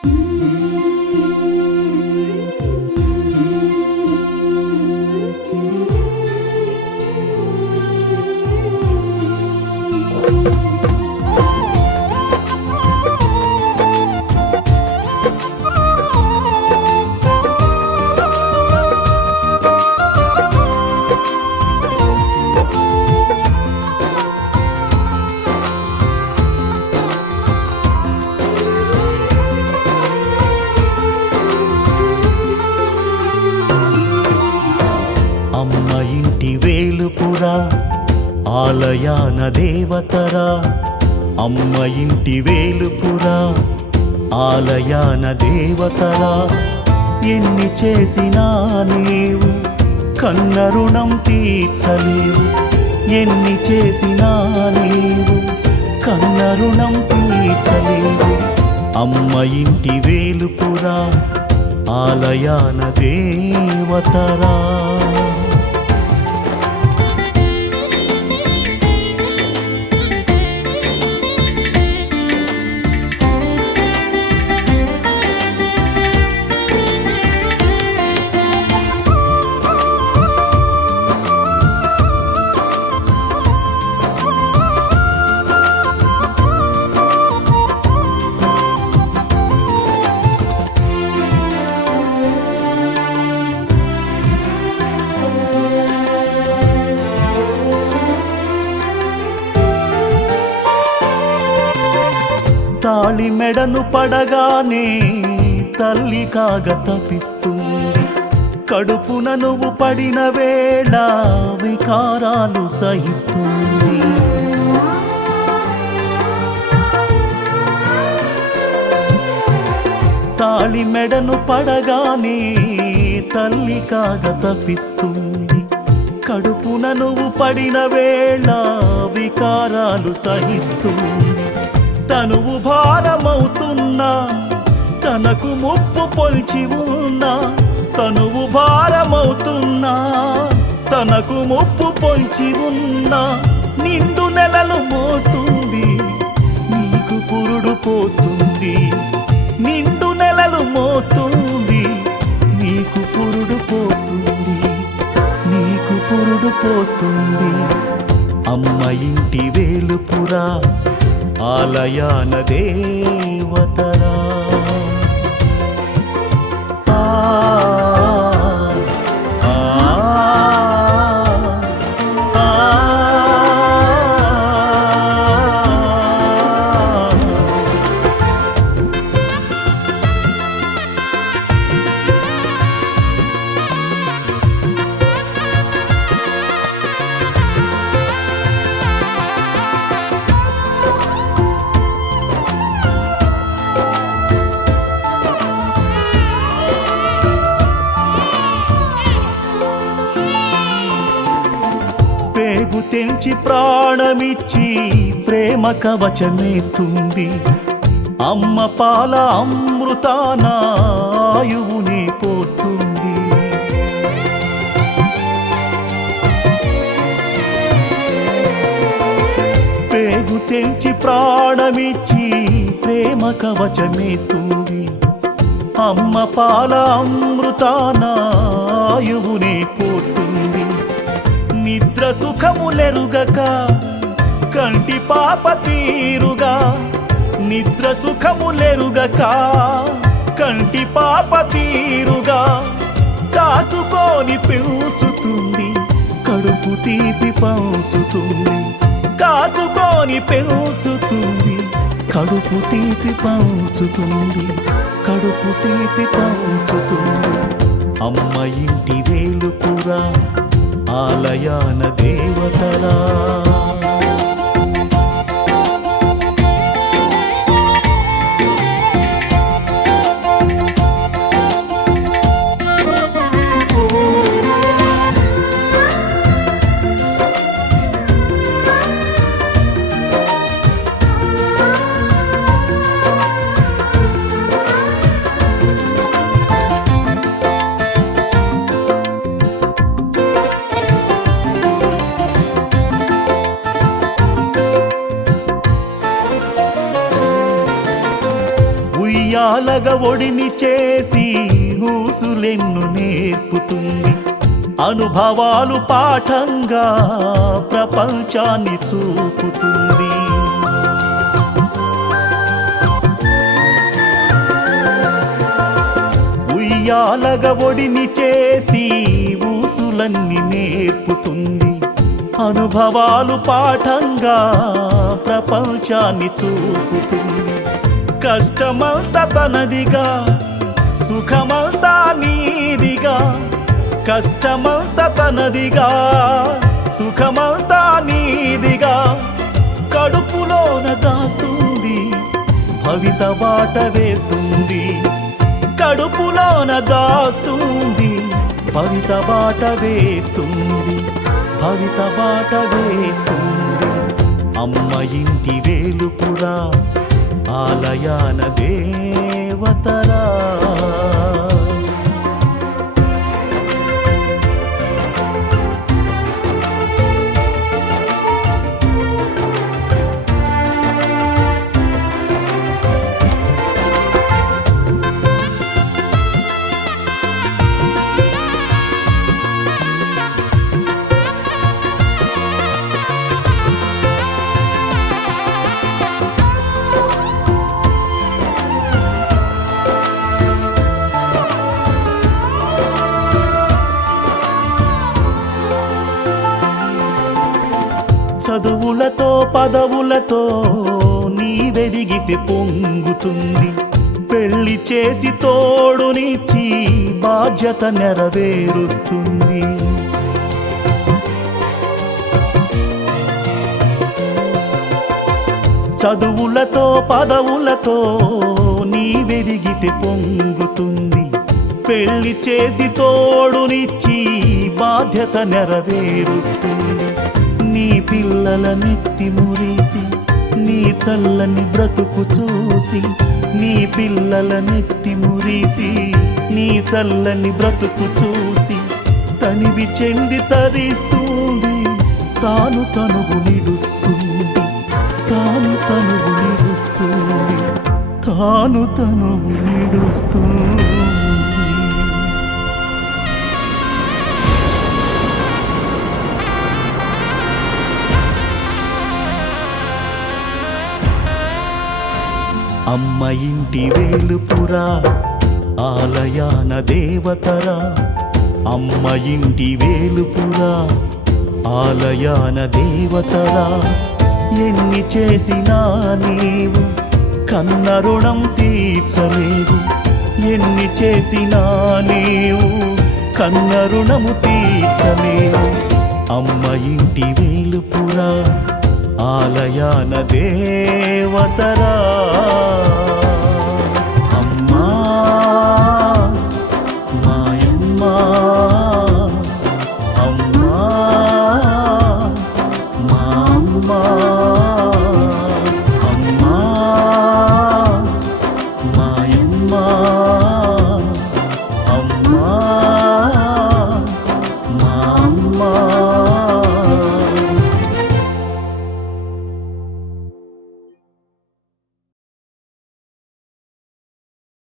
Mm-hmm. అమ్మ ఇంటి వేలుపురా ఆలయాన దేవతరా. అమ్మ ఇంటి వేలుపురా ఆలయాన దేవతరా. ఎన్ని చేసినా నీవు కన్న రుణం తీర్చలేవు. ఎన్ని చేసినా నీవు కన్న రుణం తీర్చలేవు. అమ్మ ఇంటి వేలుపురా ఆలయాన దేవతరా. తాళి మెడను పడగానే తల్లి కాగ తపిస్తుంది కడుపున నువ్వు పడిన వేళ వికారాలు సహిస్తుంది. తాళి మెడను పడగానే తల్లి కాగ తప్పిస్తుంది. కడుపున నువ్వు పడిన వేళ వికారాలు సహిస్తుంది. తనువు భారమవుతున్నా తనకు ముప్పు పొల్చి ఉన్నా తనువు భారమవుతున్నా తనకు ముప్పు పొంచి ఉన్నా నిండు నెలలు మోస్తుంది నీకు పురుడు పోస్తుంది నిండు నెలలు మోస్తుంది నీకు పురుడు పోస్తుంది నీకు పురుడు పోస్తుంది. అమ్మ ఇంటి వేలుపురా ఆలయాన దేవతరా. పేగు ప్రాణమిచ్చి ప్రేమ కవచమేస్తుంది. అమ్మ పాల అమృతానాయువుని పోస్తుంది. పేగు తెంచి ప్రాణమిచ్చి ప్రేమ కవచమేస్తుంది. అమ్మ పాల అమృతానాయువుని పోస్తుంది. నిద్ర సుఖములెరుగక కంటి పాప తీరుగా. నిద్ర సుఖములెరుగక కంటి పాప తీరుగా. కాచుకొని పెంచుతుంది కడుపు తీపి పంచుతుంది. కాచుకొని పెంచుతుంది కడుపు తీపి పంచుతుంది కడుపు తీపి పంచుతుంది. అమ్మ ఇంటి వేలుపురా ఆలయాన దేవతలా. అలగ ఒడిని చేసి ఊసులెన్ను నేర్పుతుంది. అనుభవాలు పాఠంగా ప్రపంచాన్ని చూపుతుంది. ఉయ్యాలగ ఒడిని చేసి ఊసులన్నీ నేర్పుతుంది. అనుభవాలు పాఠంగా ప్రపంచాన్ని చూపుతుంది. కష్టమంతా తనదిగా సుఖమంతా నీదిగా కష్టమంతా తనదిగా సుఖమంతా నీదిగా కడుపులోన దాస్తుంది భవిత బాట వేస్తుంది కడుపులోన దాస్తుంది భవిత బాట వేస్తుంది భవిత బాట వేస్తుంది. అమ్మ ఇంటి వేలు ఆలయాన చదువులతో పదవులతో నీ వెదిగితే పొంగుతుంది. పెళ్ళి చేసి తోడునిచ్చి బాధ్యత నెరవేరుస్తుంది. చదువులతో పదవులతో నీ వెదిగితే పొంగుతుంది. పెళ్ళి చేసి తోడునిచ్చి బాధ్యత నెరవేరుస్తుంది. పిల్లల నెత్తి మురిసి నీ చల్లని బ్రతుకు చూసి నీ పిల్లల నెత్తి మురిసి నీ చల్లని బ్రతుకు చూసి తనివి చెంది తరిస్తుంది తాను తనుగు నిడుస్తుంది తాను తనుగు నిడుస్తుంది తాను తనుగు నిడుస్తుంది అమ్మ ఇంటి వేలుపురా ఆలయాన దేవతరా. అమ్మ ఇంటి వేలుపురా ఆలయాన దేవతరా. ఎన్ని చేసినా నీవు కన్న రుణం తీర్చలేవు. ఎన్ని చేసినా నీవు కన్న రుణము తీర్చలేవు. అమ్మ ఇంటి వేలుపురా ఆలయాన దేవతరా.